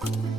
Thank you.